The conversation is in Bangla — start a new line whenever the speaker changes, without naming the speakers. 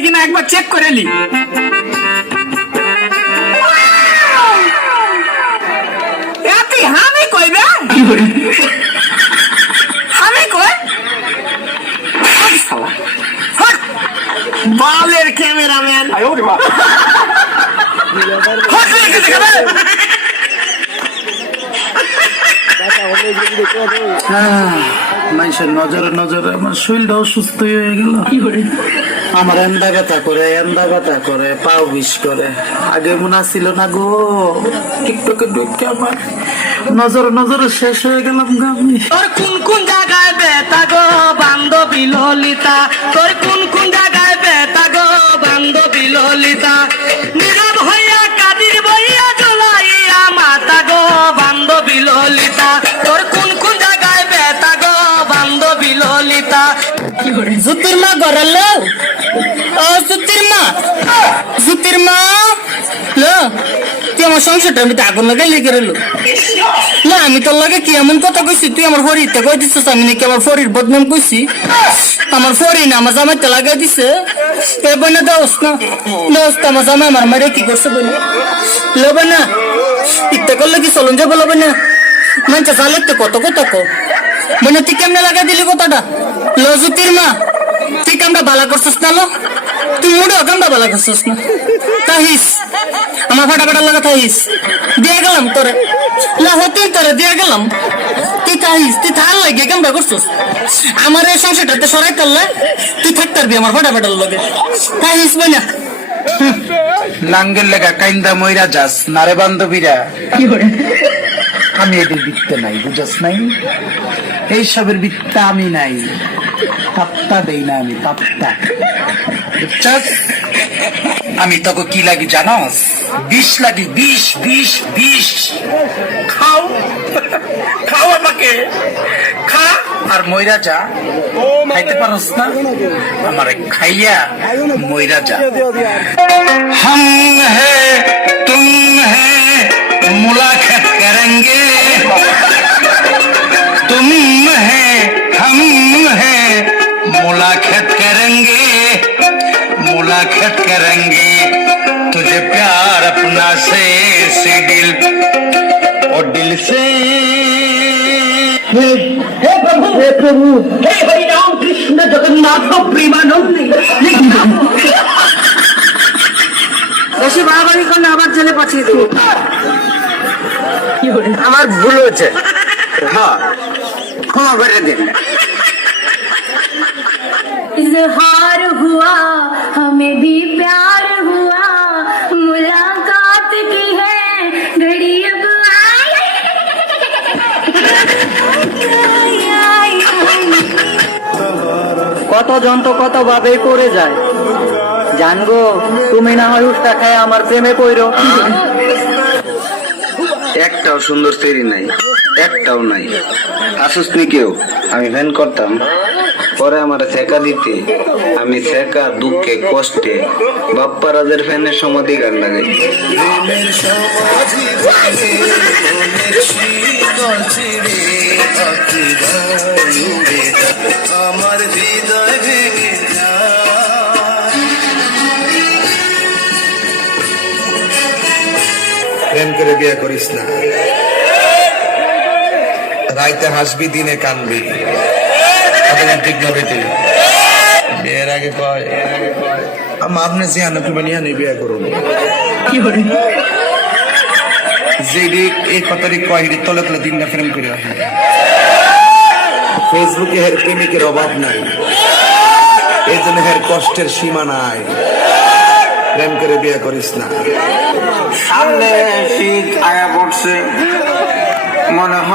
না একবার চেক করে নি। আমি কইবে আমি কই। বালের ক্যামেরাম্যান। খাবে?
মানুষের নজরে নজরে আমার শরীরটা অসুস্থ হয়ে গেল। আমার এন্দা ব্যথা করে, এন্দা ব্যথা করে, পাও বিষ করে। আগে মনে ছিল না গো। টিকটকে ঢুকে আমার। নজর, নজরে শেষ হয়ে গেলাম গো আমি।
কোন কোন জায়গায় জুতির মা গরল ও জুতির মা জুতির মা লো তুই আমার সংসারটা আমি তো আগুন লাগাই লেগে রইল। না, আমি তোর লাগে কি এমন কথা কইছি? তুই আমার ফরিতে কই দিছিস আমি নাকি আমার ফরির বদনাম কইছি। আমার ফরি না, আমার জামাইতে লাগাই দিছে। এ বনে দোস না। দোস আমার জামাই আমার মারে কি করছে বলে লবে না। ইত্যা করলে কি চলন যাব লবে না? মানছে চালে কত কত কো। বনে তুই কেমনে লাগাই দিলি কথাটা? লজুতির মা। তুই কামটা বালা করছিস না লো। তুই মুড়েও কামটা বালা করছিস না। তাহিস আমার ফাটা ফাটা লাগা তাহিস দিয়ে গেলাম তোরে। লাহতে তোরে দিয়ে গেলাম। তুই তাহিস তুই থাল লাগে কামটা করছিস। আমার এই সংসারটাতে সরাই করলে তুই থাকতে পারবি আমার ফাটা ফাটার লগে। তাহিস বই না
লাঙ্গের লেগা কাইন্দা মইরা যাস নারে বান্ধবীরা। আমি এদের বৃত্তে নাই বুঝাস নাই? এইসবের বিদ্যা আমি নাই। পাত্তা দেই না আমি, পাত্তা। আমি তোকে কি লাগি জানাস? বিষ লাগি, বিষ বিষ বিষ। খাও। খাও আমাকে। খা। আর ময়রা যা। খাইতে পারস না? আমার খাইয়া ময়রা যা। হাম হে, তুম হে মুলাকাত করেঙ্গে। करेंगे तुझे प्यार अपना से से दिल और दिल से
হে প্রভু হে প্রভু হে হরি রাম কৃষ্ণ জগন্নাথ প্রেমানন্দে বেশি বাড়াবাড়ি করলে আবার জেলে পাঠিয়ে দেবো আমার ভুল হয়েছে হ্যাঁ ক্ষমা করে দিন
কত যন্ত্র কত ভাবে করে যায়। জানগো, তুমি না হয় উষ্টা খায় আমার প্রেমে পইরো।
একটাও সুন্দর স্ত্রী নাই, একটাও নাই। আসুস নি কেউ, আমি ভ্যান করতাম। পরে আমার শেখা দিতে। আমি শেখা দুঃখে, কষ্টে বাপ্পা রাজের ফ্যানের সমাধি গান লাগাই
আমার হৃদয় ভেঙে প্রেম করে বিয়ে করিস না। রাইতে হাসবি, দিনে কানবি। কতদিন ঠিক না বেটে বিয়ের আগে কয়। আমা আপনি জিয়ানো তুমি নিয়ে বিয়ে করুন। যেডি এই কথাটি কয় হিডি তলে তলে দিনটা প্রেম করে আসে। ফেসবুকে হের প্রেমিকের অভাব নাই। এই জন্য হের কষ্টের সীমা নাই। প্রেম করে বিয়ে করিস না।
সামনে শীত আয়া পড়ছে। মনে হয়